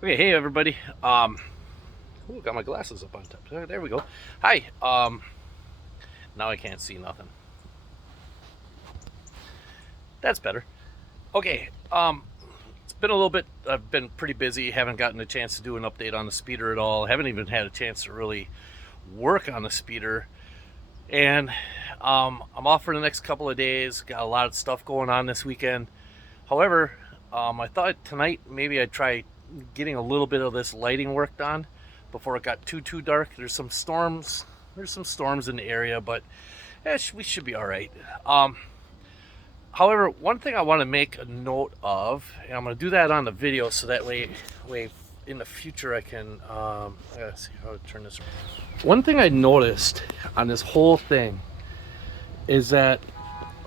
Okay, hey everybody. Ooh, got my glasses up on top. There we go. Hi. Now I can't see nothing. That's better. Okay. It's been a little bit. I've been pretty busy. Haven't gotten a chance to do an update on the speeder at all. Haven't even had a chance to really work on the speeder. And I'm off for the next couple of days. Got a lot of stuff going on this weekend. However, I thought tonight maybe I'd try getting a little bit of this lighting work done before it got too dark. There's some storms. There's some storms in the area, but we should be all right. However, one thing I want to make a note of, and I'm going to do that on the video, so that way in the future I can. I gotta see how to turn this. One thing I noticed on this whole thing is that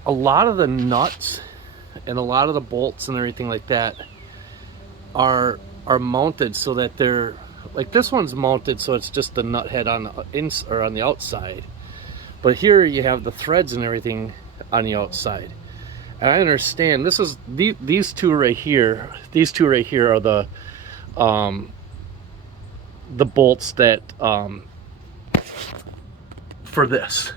a lot of the nuts and a lot of the bolts and everything like that are mounted so that they're like, this one's mounted so it's just the nut head on the outside, but here you have the threads and everything on the outside. And I understand this is these two right here are the bolts that for this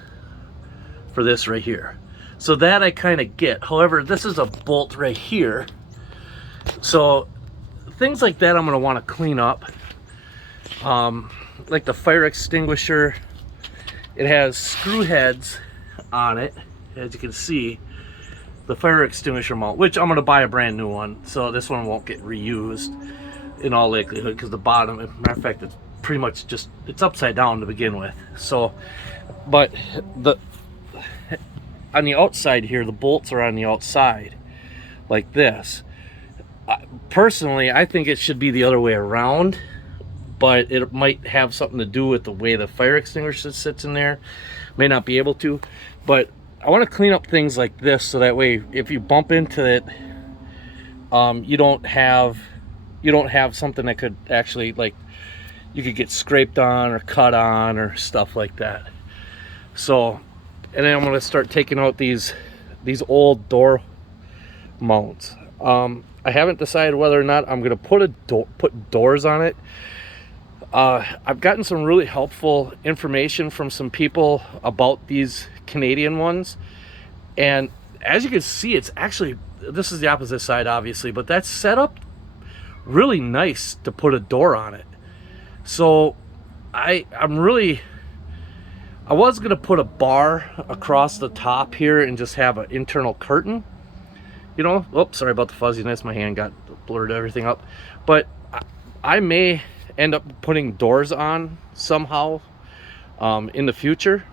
right here, so that I kind of get. However, this is a bolt right here, so things like that I'm going to want to clean up. Like the fire extinguisher, it has screw heads on it, as you can see. The fire extinguisher mount, which I'm going to buy a brand new one, so this one won't get reused in all likelihood, because the bottom, as a matter of fact, it's pretty much just, it's upside down to begin with. So, but on the outside here, the bolts are on the outside like this. Personally, I think it should be the other way around, but it might have something to do with the way the fire extinguisher sits in there. May not be able to, but I want to clean up things like this, so that way if you bump into it, you don't have something that could actually, like, you could get scraped on or cut on or stuff like that. So, and then I'm going to start taking out these old door mounts. I haven't decided whether or not I'm going to put doors on it. I've gotten some really helpful information from some people about these Canadian ones, and as you can see, it's actually, this is the opposite side obviously, but that's set up really nice to put a door on it. So I was going to put a bar across the top here and just have an internal curtain, you know. Oops, sorry about the fuzziness, my hand got blurred everything up. But I may end up putting doors on somehow in the future,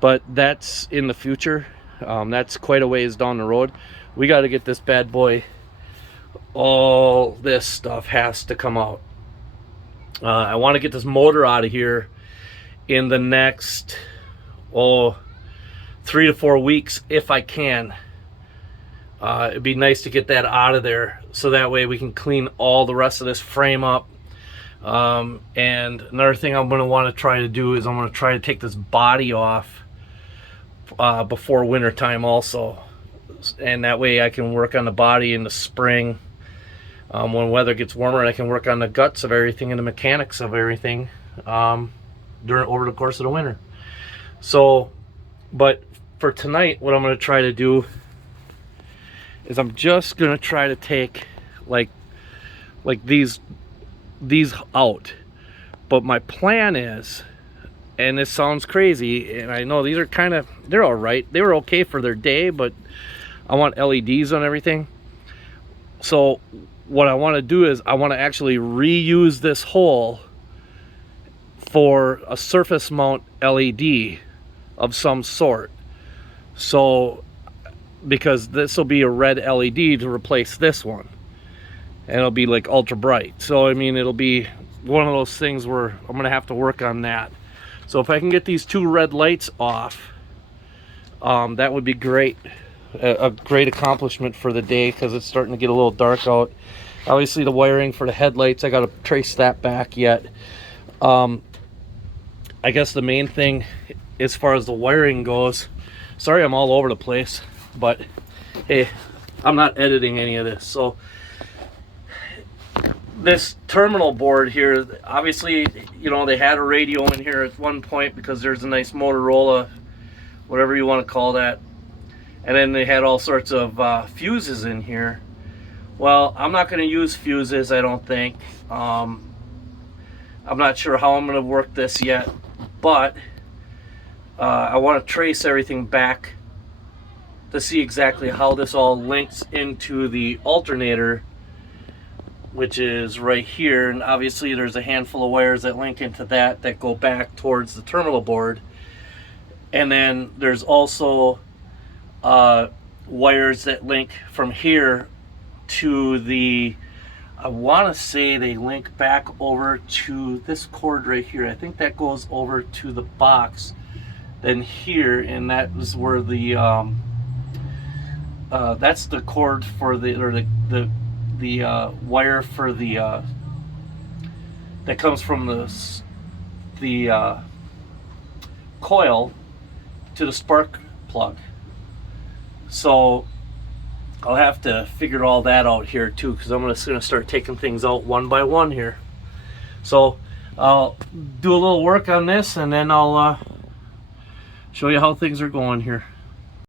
but that's in the future. That's quite a ways down the road. We got to get this bad boy, all this stuff has to come out. I want to get this motor out of here in the next 3 to 4 weeks if I can. It'd be nice to get that out of there, so that way we can clean all the rest of this frame up. And another thing I'm going to want to try to do is I'm going to try to take this body off before winter time also, and that way I can work on the body in the spring, when weather gets warmer, and I can work on the guts of everything and the mechanics of everything over the course of the winter. So, but for tonight, what I'm going to try to do is I'm just going to try to take like these out. But my plan is, and this sounds crazy, and I know these are kind of, they're all right, they were okay for their day, but I want LEDs on everything. So what I want to do is I want to actually reuse this hole for a surface mount LED of some sort. So, because this will be a red LED to replace this one, and it'll be like ultra bright. So I mean, it'll be one of those things where I'm gonna have to work on that. So if I can get these two red lights off, that would be great. A great accomplishment for the day, because it's starting to get a little dark out. Obviously the wiring for the headlights, I got to trace that back yet. I guess the main thing as far as the wiring goes, sorry I'm all over the place, but hey, I'm not editing any of this. So this terminal board here, obviously, you know, they had a radio in here at one point because there's a nice Motorola, whatever you want to call that, and then they had all sorts of fuses in here. Well, I'm not going to use fuses, I don't think. I'm not sure how I'm going to work this yet, but I want to trace everything back to see exactly how this all links into the alternator, which is right here. And obviously there's a handful of wires that link into that go back towards the terminal board. And then there's also wires that link from here to the, I want to say they link back over to this cord right here. I think that goes over to the box, then here, and that is where the that's the cord for the, or the wire for the that comes from the coil to the spark plug. So I'll have to figure all that out here too, because I'm just going to start taking things out one by one here. So I'll do a little work on this, and then I'll show you how things are going here.